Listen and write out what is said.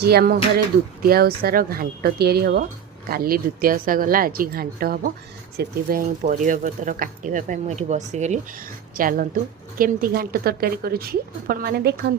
जी आम घरे द्वितीय ओषार घांट तैयारी हम काली द्वितीय ओषा गला आज घांट हम से परिवापत्र काटापी मुझे बसीगली चलतु केमती घांट तरकारी करुच्छी आपण मैंने देखु।